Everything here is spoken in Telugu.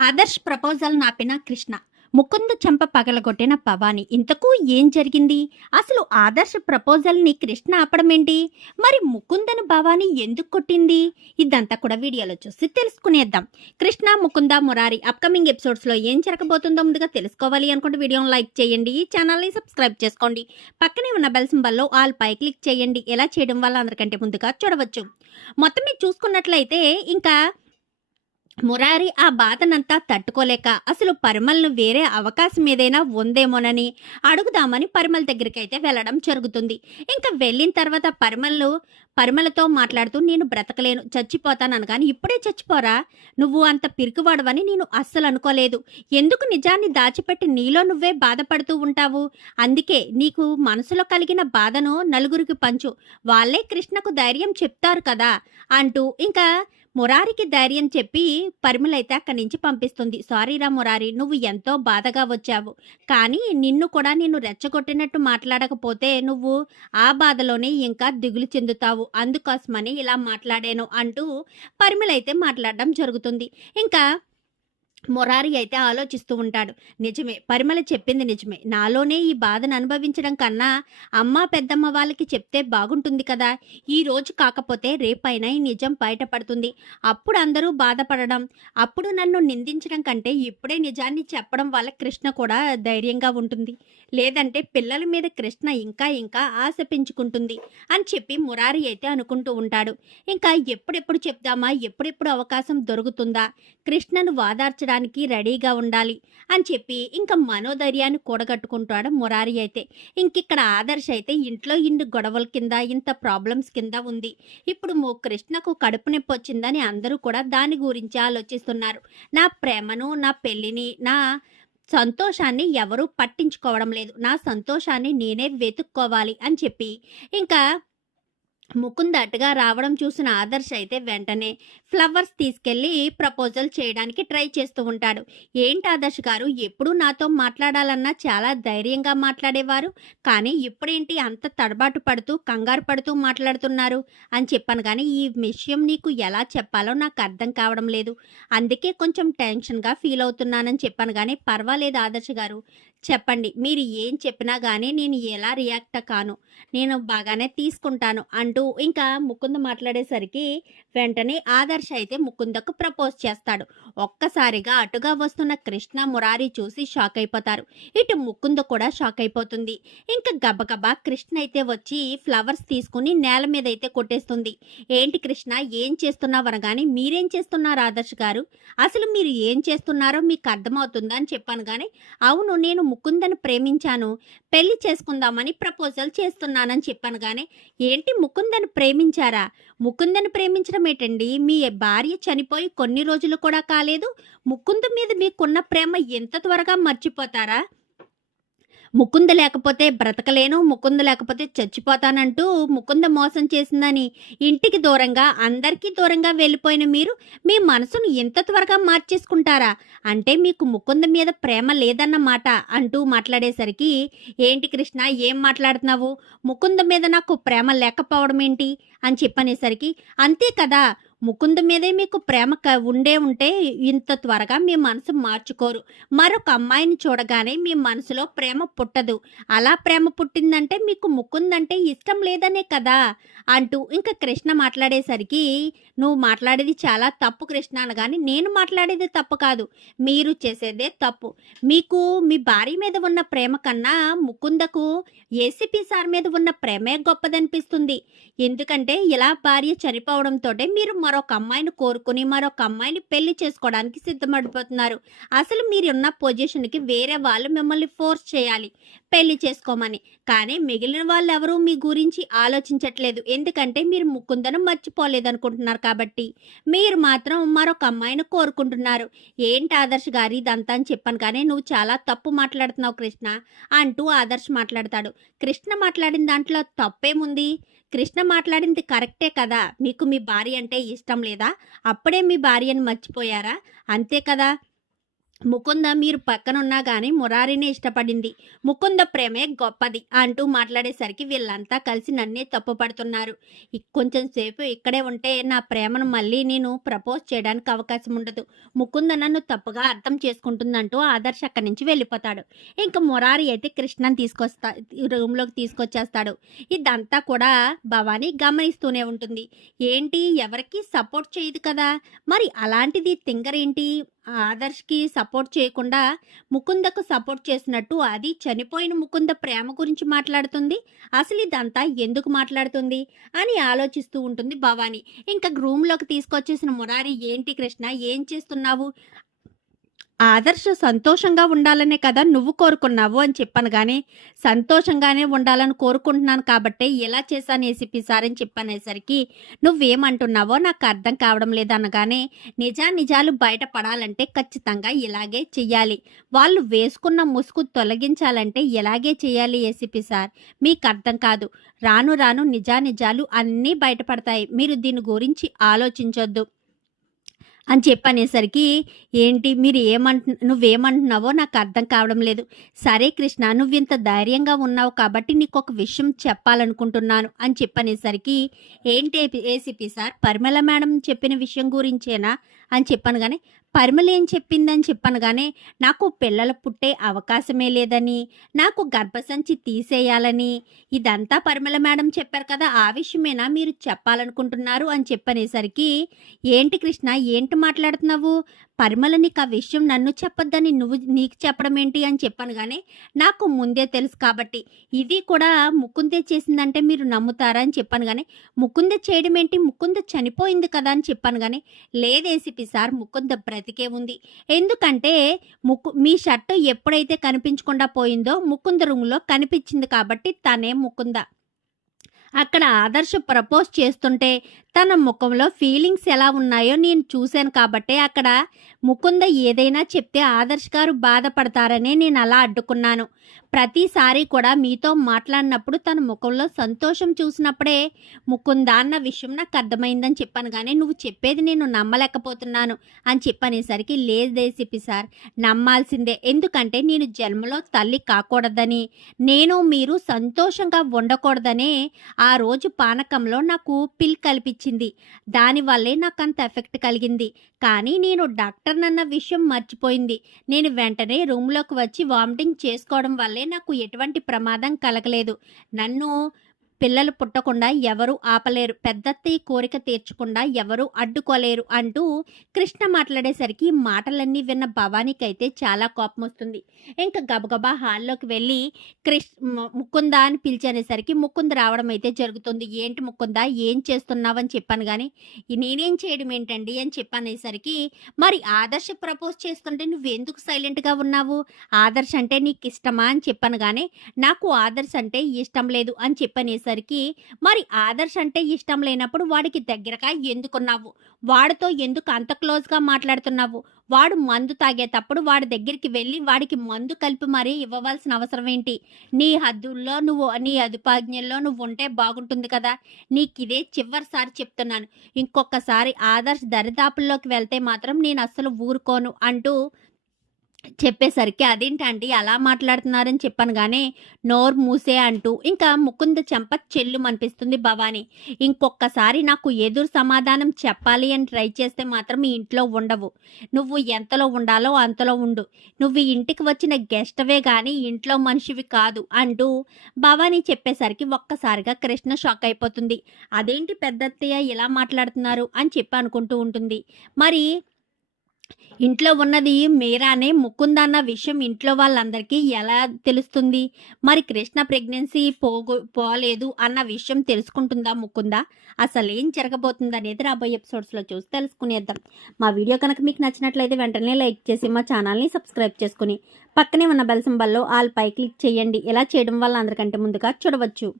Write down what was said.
ఆదర్శ్ ప్రపోజల్ నాపిన కృష్ణ. ముకుంద చెంప పగలగొట్టిన పవాని ఇంతకు ఏం జరిగింది? అసలు ఆదర్శ ప్రపోజల్ని కృష్ణ ఆపడమేంటి? మరి ముకుందను భవాని ఎందుకు కొట్టింది? ఇదంతా కూడా వీడియోలో చూసి తెలుసుకునేద్దాం. కృష్ణ ముకుంద మురారి అప్కమింగ్ ఎపిసోడ్స్లో ఏం జరగబోతుందో ముందుగా తెలుసుకోవాలి అనుకుంటే వీడియోని లైక్ చేయండి ఈ ఛానల్ని సబ్స్క్రైబ్ చేసుకోండి. పక్కనే ఉన్న బెల్ సింబల్లో ఆల్ పై క్లిక్ చేయండి. ఎలా చేయడం వల్ల అందరికంటే ముందుగా చూడవచ్చు. మొత్తం మీరు చూసుకున్నట్లయితే ఇంకా మురారి ఆ బాధనంతా తట్టుకోలేక అసలు పరిమల్ను వేరే అవకాశం ఏదైనా ఉందేమోనని అడుగుదామని పరిమల్ దగ్గరికి అయితే వెళ్ళడం జరుగుతుంది. ఇంకా వెళ్ళిన తర్వాత పరిమల్లు పరిమళతో మాట్లాడుతూ నేను బ్రతకలేను చచ్చిపోతాను కానీ ఇప్పుడే చచ్చిపోరా నువ్వు అంత పిరికివాడవని నేను అస్సలు అనుకోలేదు. ఎందుకు నిజాన్ని దాచిపెట్టి నీలో నువ్వే బాధపడుతూ ఉంటావు? అందుకే నీకు మనసులో కలిగిన బాధను నలుగురికి పంచు. వాళ్ళే కృష్ణకు ధైర్యం చెప్తారు కదా అంటూ ఇంకా మురారికి ధైర్యం చెప్పి పరిమళైతే అక్కడి నుంచి పంపిస్తుంది. సారీరా మురారి నువ్వు ఎంతో బాధగా వచ్చావు. కానీ నిన్ను కూడా నేను రెచ్చగొట్టినట్టు మాట్లాడకపోతే నువ్వు ఆ బాధలోనే ఇంకా దిగులు చెందుతావు. అందుకోసమని ఇలా మాట్లాడాను అంటూ పరిమళైతే మాట్లాడడం జరుగుతుంది. ఇంకా మురారి అయితే ఆలోచిస్తూ ఉంటాడు. నిజమే పరిమళ చెప్పింది నిజమే. నాలోనే ఈ బాధను అనుభవించడం కన్నా అమ్మ పెద్దమ్మ వాళ్ళకి చెప్తే బాగుంటుంది కదా. ఈ రోజు కాకపోతే రేపైనా ఈ నిజం బయటపడుతుంది. అప్పుడు అందరూ బాధపడడం అప్పుడు నన్ను నిందించడం కంటే ఇప్పుడే నిజాన్ని చెప్పడం వల్ల కృష్ణ కూడా ధైర్యంగా ఉంటుంది. లేదంటే పిల్లల మీద కృష్ణ ఇంకా ఇంకా ఆశ పెంచుకుంటుంది అని చెప్పి మురారి అయితే అనుకుంటూ ఉంటాడు. ఇంకా ఎప్పుడెప్పుడు చెప్దామా? ఎప్పుడెప్పుడు అవకాశం దొరుకుతుందా? కృష్ణను వాదార్చడానికి రెడీగా ఉండాలి అని చెప్పి ఇంకా మనోధైర్యాన్ని కూడగట్టుకుంటాడు మురారి అయితే. ఇంకిక్కడ ఆదర్శ అయితే ఇంట్లో ఇన్ని గొడవల కింద ఇంత ప్రాబ్లమ్స్ కింద ఉంది. ఇప్పుడు మో కృష్ణకు కడుపు నొప్పి వచ్చిందని అందరూ కూడా దాని గురించి ఆలోచిస్తున్నారు. నా ప్రేమను నా పెళ్ళిని నా సంతోషాన్ని ఎవరూ పట్టించుకోవడం లేదు. నా సంతోషాన్ని నేనే వెతుక్కోవాలి అని చెప్పి ఇంకా ముకుంద్ అటుగా రావడం చూసిన ఆదర్శ్ అయితే వెంటనే ఫ్లవర్స్ తీసుకెళ్ళి ప్రపోజల్ చేయడానికి ట్రై చేస్తూ ఉంటాడు. ఏంటి ఆదర్శ్ గారు ఎప్పుడు నాతో మాట్లాడాలన్నా చాలా ధైర్యంగా మాట్లాడేవారు. కానీ ఇప్పుడేంటి అంత తడబాటు పడుతూ కంగారు పడుతూ మాట్లాడుతున్నారు? అని చెప్పాను కానీ ఈ విషయం నీకు ఎలా చెప్పాలో నాకు అర్థం కావడం లేదు. అందుకే కొంచెం టెన్షన్గా ఫీల్ అవుతున్నానని చెప్పాను కానీ పర్వాలేదు ఆదర్శ్ గారు. చెప్పండి. మీరు ఏం చెప్పినా కానీ నేను ఎలా రియాక్ట్ కాను నేను బాగానే తీసుకుంటాను అంటూ ఇంకా ముకుంద మాట్లాడేసరికి వెంటనే ఆదర్శ అయితే ముకుందకు ప్రపోజ్ చేస్తాడు. ఒక్కసారిగా అటుగా వస్తున్న కృష్ణ మురారి చూసి షాక్ అయిపోతారు. ఇటు ముకుంద కూడా షాక్ అయిపోతుంది. ఇంకా గబగబా కృష్ణ అయితే వచ్చి ఫ్లవర్స్ తీసుకుని నేల మీద అయితే కొట్టేస్తుంది. ఏంటి కృష్ణ ఏం చేస్తున్నావు అనగాని మీరేం చేస్తున్నారు ఆదర్శ్ గారు? అసలు మీరు ఏం చేస్తున్నారో మీకు అర్థమవుతుందా అని చెప్పాను కానీ అవును నేను ముకుందను ప్రేమించాను. పెళ్ళి చేసుకుందామని ప్రపోజల్ చేస్తున్నానని చెప్పాను కానీ ఏంటి ముకుందను ప్రేమించారా? ముకుందను ప్రేమించడం ఏంటండి? మీ భార్య చనిపోయి కొన్ని రోజులు కూడా కాలేదు. ముకుంద మీద మీకున్న ప్రేమ ఎంత త్వరగా మర్చిపోతారా? ముకుంద లేకపోతే బ్రతకలేను ముకుంద లేకపోతే చచ్చిపోతానంటూ ముకుంద మోసం చేసిందని ఇంటికి దూరంగా అందరికీ దూరంగా వెళ్ళిపోయిన మీరు మీ మనసును ఎంత త్వరగా మార్చేసుకుంటారా? అంటే మీకు ముకుంద మీద ప్రేమ లేదన్నమాట అంటూ మాట్లాడేసరికి ఏంటి కృష్ణ ఏం మాట్లాడుతున్నావు? ముకుంద మీద నాకు ప్రేమ లేకపోవడం ఏంటి అని చెప్పనేసరికి అంతే కదా ముకుంద మీదే మీకు ప్రేమ క- ఉండే ఉంటే ఇంత త్వరగా మీ మనసు మార్చుకోరు. మరొక అమ్మాయిని చూడగానే మీ మనసులో ప్రేమ పుట్టదు. అలా ప్రేమ పుట్టిందంటే మీకు ముకుందంటే ఇష్టం లేదనే కదా! అంటూ ఇంకా కృష్ణ మాట్లాడేసరికి నువ్వు మాట్లాడేది చాలా తప్పు కృష్ణ అనగాని నేను మాట్లాడేది తప్పు కాదు. మీరు చేసేదే తప్పు. మీకు మీ భార్య మీద ఉన్న ప్రేమ కన్నా ముకుందకు ఏసీపీ సార్ మీద ఉన్న ప్రేమే గొప్పదనిపిస్తుంది. ఎందుకంటే ఇలా భార్య చనిపోవడంతో మీరు మరొక అమ్మాయిని కోరుకుని మరొక అమ్మాయిని పెళ్ళి చేసుకోవడానికి సిద్ధపడిపోతున్నారు. అసలు మీరున్న పొజిషన్కి వేరే వాళ్ళు మిమ్మల్ని ఫోర్స్ చేయాలి పెళ్ళి చేసుకోమని. కానీ మిగిలిన వాళ్ళు ఎవరు మీ గురించి ఆలోచించట్లేదు. ఎందుకంటే మీరు ముకుందను మర్చిపోలేదు అనుకుంటున్నారు కాబట్టి. మీరు మాత్రం మరొక అమ్మాయిని కోరుకుంటున్నారు. ఏంటి ఆదర్శ్ గారి ఇదంతా అని చెప్పాను కానీ నువ్వు చాలా తప్పు మాట్లాడుతున్నావు కృష్ణ అంటూ ఆదర్శ్ మాట్లాడతాడు. కృష్ణ మాట్లాడిన దాంట్లో తప్పేముంది? కృష్ణ మాట్లాడింది కరెక్టే కదా? మీకు మీ భార్య అంటే ఇష్టం లేదా? అప్పుడే మీ భార్యను మర్చిపోయారా? అంతే కదా? ముకుంద మీరు పక్కనున్నా కానీ మురారినే ఇష్టపడింది. ముకుంద ప్రేమే గొప్పది అంటూ మాట్లాడేసరికి వీళ్ళంతా కలిసి నన్నే తప్పుపడుతున్నారు పడుతున్నారు. కొంచెం సేపు ఇక్కడే ఉంటే నా ప్రేమను మళ్ళీ నేను ప్రపోజ్ చేయడానికి అవకాశం ఉండదు. ముకుంద నన్ను తప్పుగా అర్థం చేసుకుంటుందంటూ ఆదర్శ్ అక్కడి నుంచి వెళ్ళిపోతాడు. ఇంకా మురారి అయితే కృష్ణని తీసుకొస్తా రూమ్లోకి తీసుకొచ్చేస్తాడు. ఇదంతా కూడా భవానీ గమనిస్తూనే ఉంటుంది. ఏంటి? ఎవరికి సపోర్ట్ చేయదు కదా? మరి అలాంటిది తింగరేంటి? ఆదర్శ్కి సపోర్ట్ చేయకుండా ముకుందకు సపోర్ట్ చేసినట్టు అది చనిపోయిన ముకుంద ప్రేమ గురించి మాట్లాడుతుంది. అసలు ఇదంతా ఎందుకు మాట్లాడుతుంది? అని ఆలోచిస్తూ ఉంటుంది భవానీ. ఇంకా రూమ్లోకి తీసుకొచ్చేసిన మురారి ఏంటి కృష్ణ? ఏం చేస్తున్నావు? ఆదర్శ సంతోషంగా ఉండాలనే కదా నువ్వు కోరుకున్నావు అని చెప్పాను కానీ సంతోషంగానే ఉండాలని కోరుకుంటున్నాను కాబట్టే ఎలా చేశాను ఏసీపీ సార్ అని చెప్పనేసరికి నువ్వేమంటున్నావో నాకు అర్థం కావడం లేదనగానే నిజా నిజాలు బయటపడాలంటే ఖచ్చితంగా ఇలాగే చెయ్యాలి. వాళ్ళు వేసుకున్న ముసుగు తొలగించాలంటే ఇలాగే చేయాలి ఏసీపీ సార్. మీకు అర్థం కాదు. రాను రాను నిజా నిజాలు అన్నీ బయటపడతాయి మీరు దీని గురించి ఆలోచించొద్దు. అని చెప్పనేసరికి ఏంటి? మీరు ఏమంటు నువ్వేమంటున్నావో నాకు అర్థం కావడం లేదు. సరే కృష్ణ నువ్వు ఇంత ధైర్యంగా ఉన్నావు కాబట్టి నీకు ఒక విషయం చెప్పాలనుకుంటున్నాను అని చెప్పనేసరికి ఏంటి ఏసీపీ సార్? పరిమళ మేడం చెప్పిన విషయం గురించేనా? అని చెప్పాను కానీ పరిమళ ఏం చెప్పిందని చెప్పాను కానీ నాకు పిల్లలు పుట్టే అవకాశమే లేదని నాకు గర్భసంచి తీసేయాలని. ఇదంతా పరిమళ మేడం చెప్పారు కదా ఆ విషయమేనా మీరు చెప్పాలనుకుంటున్నారు అని చెప్పనేసరికి ఏంటి కృష్ణ ఏంటి మాట్లాడుతున్నావు? పరిమళ నీకు ఆ విషయం నన్ను చెప్పొద్దని నువ్వు నీకు చెప్పడం ఏంటి అని చెప్పాను కానీ నాకు ముందే తెలుసు కాబట్టి ఇది కూడా ముకుందే చేసిందంటే మీరు నమ్ముతారా అని చెప్పాను కానీ ముకుంద చేయడం ఏంటి? ముకుంద చనిపోయింది కదా అని చెప్పాను కానీ లేదేసిపి సార్ ముకుంద బ్రతికే ఉంది. ఎందుకంటే ముక్కు మీ షర్టు ఎప్పుడైతే కనిపించకుండా పోయిందో ముకుంద రూమ్లో కనిపించింది కాబట్టి తనే ముకుంద. అక్కడ ఆదర్శ ప్రపోజ్ చేస్తుంటే తన ముఖంలో ఫీలింగ్స్ ఎలా ఉన్నాయో నేను చూశాను కాబట్టి అక్కడ ముకుంద ఏదైనా చెప్తే ఆదర్శ్ గారు బాధపడతారనే నేను అలా అడ్డుకున్నాను. ప్రతిసారి కూడా మీతో మాట్లాడినప్పుడు తన ముఖంలో సంతోషం చూసినప్పుడే ముకుంద అన్న విషయం నాకు అర్థమైందని చెప్పాను. కానీ నువ్వు చెప్పేది నేను నమ్మలేకపోతున్నాను అని చెప్పనేసరికి లేదేసిపి సార్ నమ్మాల్సిందే. ఎందుకంటే నేను జన్మలో తల్లి కాకూడదని నేను మీరు సంతోషంగా ఉండకూడదనే ఆ రోజు పానకంలో నాకు పిల్ వచ్చింది దానివల్లే నాకు అంత ఎఫెక్ట్ కలిగింది. కానీ నేను డాక్టర్ నన్న విషయం మర్చిపోయింది. నేను వెంటనే రూమ్లోకి వచ్చి వామిటింగ్ చేసుకోవడం వల్లే నాకు ఎటువంటి ప్రమాదం కలగలేదు. నన్ను పిల్లలు పుట్టకుండా ఎవరు ఆపలేరు. పెద్దత్తయ్య కోరిక తీర్చకుండా ఎవరు అడ్డుకోలేరు అంటూ కృష్ణ మాట్లాడేసరికి మాటలన్నీ విన్న భవానీకైతే చాలా కోపం వస్తుంది ఇంకా గబగబా హాల్లోకి వెళ్ళి కృష్ ముకుంద అని పిలిచేసరికి ముకుంద రావడం అయితే జరుగుతుంది. ఏంటి ముకుంద? ఏం చేస్తున్నావు అని చెప్పాను కానీ నేనేం చేయడం ఏంటండి అని చెప్పనేసరికి మరి ఆదర్శ ప్రపోజ్ చేస్తుంటే నువ్వు ఎందుకు సైలెంట్గా ఉన్నావు? ఆదర్శ్ అంటే నీకు ఇష్టమా అని చెప్పాను కానీ నాకు ఆదర్శ అంటే ఇష్టం లేదు అని చెప్పనేసరికి మరి ఆదర్శ్ అంటే ఇష్టం లేనప్పుడు వాడికి దగ్గరగా ఎందుకున్నావు? వాడితో ఎందుకు అంత క్లోజ్గా మాట్లాడుతున్నావు? వాడు మందు తాగేటప్పుడు వాడి దగ్గరికి వెళ్ళి వాడికి మందు కలిపి మరీ ఇవ్వవలసిన అవసరం ఏంటి? నీ హద్దుల్లో నువ్వు నీ అదుపాజ్ఞల్లో నువ్వు ఉంటే బాగుంటుంది కదా? నీకు ఇదే చివరిసారి చెప్తున్నాను. ఇంకొకసారి ఆదర్శ్ దరిదాపుల్లోకి వెళ్తే మాత్రం నేను అస్సలు ఊరుకోను అంటూ చెప్పేసరికి అదేంటండి అలా మాట్లాడుతున్నారని చెప్పాను కానీ నోరు మూసే అంటూ ఇంకా ముకుంద చెంప చెల్లు అనిపిస్తుంది భవానీ. ఇంకొకసారి నాకు ఎదురు సమాధానం చెప్పాలి అని ట్రై చేస్తే మాత్రం ఈ ఇంట్లో ఉండవు. నువ్వు ఎంతలో ఉండాలో అంతలో ఉండు. నువ్వు ఇంటికి వచ్చిన గెస్ట్వే కానీ ఇంట్లో మనిషివి కాదు అంటూ భవానీ చెప్పేసరికి ఒక్కసారిగా కృష్ణ షాక్ అయిపోతుంది. అదేంటి పెద్దత్తయ్య ఇలా మాట్లాడుతున్నారు అని చెప్పి అనుకుంటూ ఉంటుంది. మరి ఇంట్లో ఉన్నది మీరానే. ముకుంద అన్న విషయం ఇంట్లో వాళ్ళందరికీ ఎలా తెలుస్తుంది? మరి కృష్ణ ప్రెగ్నెన్సీ పోగు పోలేదు అన్న విషయం తెలుసుకుంటుందా ముకుంద? అసలు ఏం జరగబోతుంది అనేది రాబోయే ఎపిసోడ్స్లో చూసి తెలుసుకునేద్దాం. మా వీడియో కనుక మీకు నచ్చినట్లయితే వెంటనే లైక్ చేసి మా ఛానల్ని సబ్స్క్రైబ్ చేసుకుని పక్కనే ఉన్న బెల్ సింబల్లో ఆల్ పై క్లిక్ చేయండి. ఇలా చేయడం వల్ల అందరికంటే ముందుగా చూడవచ్చు.